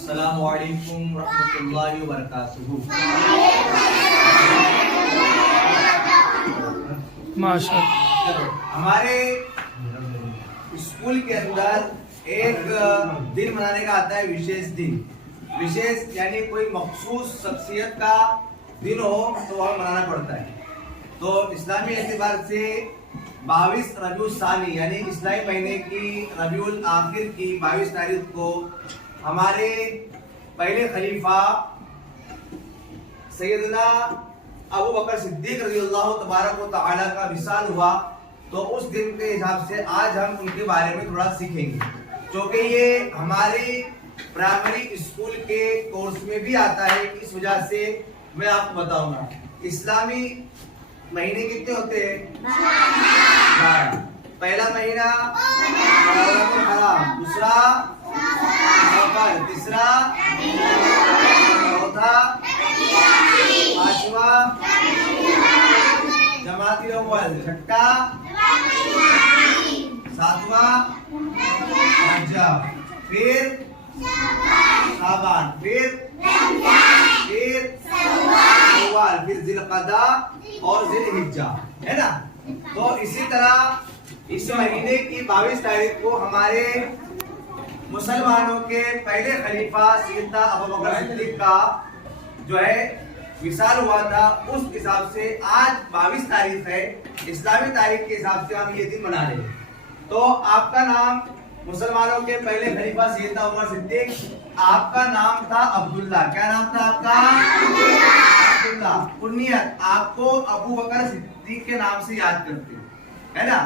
السلام علیکم ورحمۃ اللہ وبرکاتہ۔ ہمارے اسکول کے اندر ایک دن منانے کا آتا ہے، وشیش دن۔ وشیش یعنی کوئی مخصوص شخصیت کا دن ہو تو وہ منانا پڑتا ہے۔ تو اسلامی اعتبار سے 22 ربیع الثانی یعنی اسلامی مہینے کی ربیع الآخر کی 22 تاریخ کو ہمارے پہلے خلیفہ سیدنا ابو بکر صدیق رضی اللہ تبارک و تعالی کا وصال ہوا۔ تو اس دن کے حساب سے آج ہم ان کے بارے میں تھوڑا سیکھیں گے، کیونکہ یہ ہماری پرائمری اسکول کے کورس میں بھی آتا ہے۔ اس وجہ سے میں آپ کو بتاؤں گا اسلامی مہینے کتنے ہوتے ہیں؟ 12۔ پہلا مہینہ حرام، دوسرا سفر، تیسرا چوتھا پانچواں جمادی الاول، چھٹا ساتواں رجب، پھر شعبان، پھر شوال، پھر ذی القعدہ اور ذی الحجہ، ہے نا؟ تو اسی طرح اس مہینے کی 22 تاریخ کو ہمارے مسلمانوں کے پہلے خلیفہ سیدنا ابو بکر صدیق کا جو ہے وصال ہوا تھا۔ اس حساب سے آج 22 تاریخ ہے، اسلامی تاریخ کے حساب سے ہم یہ دن منا رہے ہیں۔ تو آپ کا نام مسلمانوں کے پہلے خلیفہ سیدنا ابو بکر صدیق، آپ کا نام تھا عبداللہ۔ کیا نام تھا آپ کا؟ عبداللہ۔ کنیت آپ کو ابو بکر صدیق کے نام سے یاد کرتے ہیں، ہے نا؟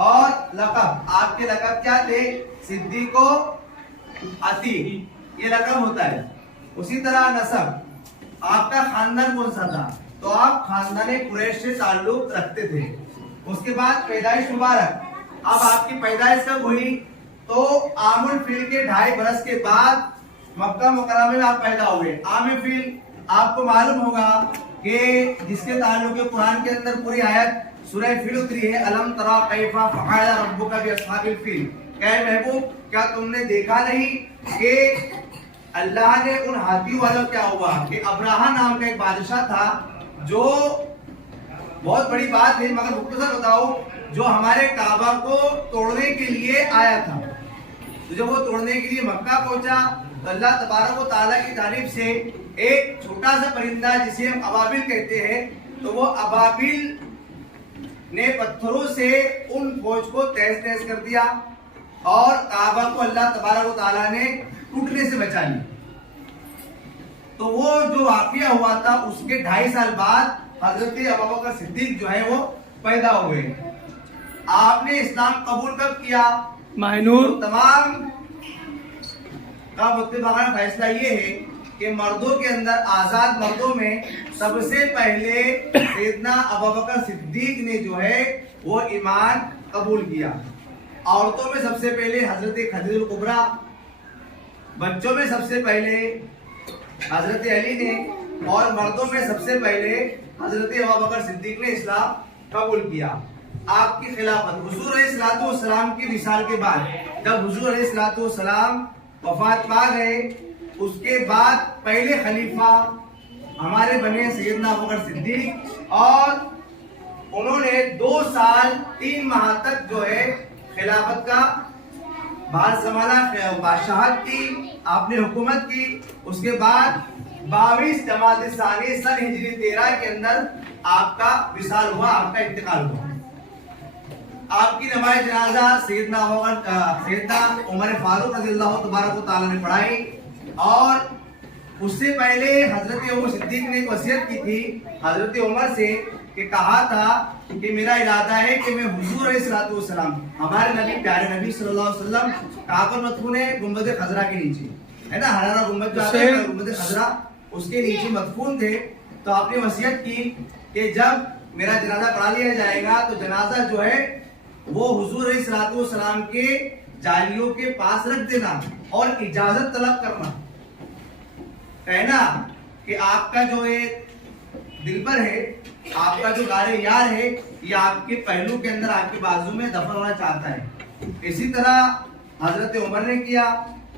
اور لقب آپ کے لقب کیا تھے؟ صدیق و عتیق، یہ لقب ہوتا ہے۔ اسی طرح نسب آپ کا خاندان کون سا تھا؟ تو آپ خاندان قریش سے تعلق رکھتے تھے۔ اس کے بعد پیدائش مبارک، اب آپ کی پیدائش کب ہوئی؟ تو عام الفیل کے 2.5 برس کے بعد مکہ مکرمہ میں آپ پیدا ہوئے۔ عام الفیل آپ کو معلوم ہوگا کہ جس کے تعلق قرآن کے اندر پوری آیت سورہ فیل اتری ہے، الم تری کیف فعل ربک باصحاب الفیل، کہ محبوب کیا تم نے دیکھا نہیں کہ اللہ نے ان ہاتھی والوں کیا ہوا کہ ابراہا نام کا ایک بادشاہ تھا جو بہت بڑی بات ہے مگر مختصر بتاؤ، جو ہمارے کعبہ کو توڑنے کے لیے آیا تھا۔ تو جب وہ توڑنے کے لیے مکہ پہنچا تو اللہ تبارک و تعالیٰ کی جانب سے ایک چھوٹا سا پرندہ جسے ہم ابابیل کہتے ہیں، تو وہ ابابیل نے پتھروں سے ان فوج کو تہز تہز کر دیا اور کعبہ کو اللہ تبارک و تعالیٰ نے ٹوٹنے سے بچا لی۔ تو وہ جو واقعہ ہوا تھا اس کے 2.5 سال بعد حضرت ابو بکر صدیق جو ہے وہ پیدا ہوئے۔ آپ نے اسلام قبول کب کیا؟ ماہنور۔ تمام کا متفقانہ فیصلہ یہ ہے کہ مردوں کے اندر، آزاد مردوں میں سب سے پہلے سیدنا ابو بکر صدیق نے جو ہے وہ ایمان قبول کیا۔ عورتوں میں سب سے پہلے حضرت خدیجہ الکبریٰ، بچوں میں سب سے پہلے حضرت علی نے، اور مردوں میں سب سے پہلے حضرت ابو بکر صدیق نے اسلام قبول کیا۔ آپ کی خلافت حضور علیہ الصلوۃ والسلام کی وصال کے بعد، جب حضور علیہ الصلوۃ والسلام وفات پا گئے، اس کے بعد پہلے خلیفہ ہمارے بنے سیدنا ابو بکر صدیق، اور انہوں نے 2 سال 3 ماہ تک جو ہے خلافت کا بھار سنبھالا، بادشاہت کی، آپ نے حکومت کی۔ اس کے بعد 22 جمادی الثانی سن ہجری 13 کے اندر آپ کا وصال ہوا، آپ کا انتقال ہوا۔ آپ کی نماز جنازہ سیدنا عمر فاروق رضی اللہ تبارک و تعالیٰ نے پڑھائی، اور اس سے پہلے حضرت ابو صدیق نے ایک وصیت کی تھی حضرت عمر سے، کہ کہا تھا کہ میرا ارادہ ہے کہ میں حضور علیہ الصلوۃ والسلام، ہمارے نبی، پیارے نبی صلی اللہ علیہ وسلم، کعبہ مدفون ہے گنبد خضرا کے نیچے، ہے نا؟ ہرارا گنبد جو ہے گنبد خضرا، اس کے نیچے مدفون تھے۔ تو آپ نے وصیت کی کہ جب میرا جنازہ پڑھا لیا جائے گا تو جنازہ جو ہے وہ حضور علیہ الصلوۃ والسلام کے جالیوں کے پاس رکھ دینا اور اجازت طلب کرنا، کہنا کہ آپ کا جو ایک دلبر ہے، آپ کا جو غار یار ہے، یہ آپ کے پہلو کے اندر، آپ کے بازو میں دفن ہونا چاہتا ہے۔ اسی طرح حضرت عمر نے کیا،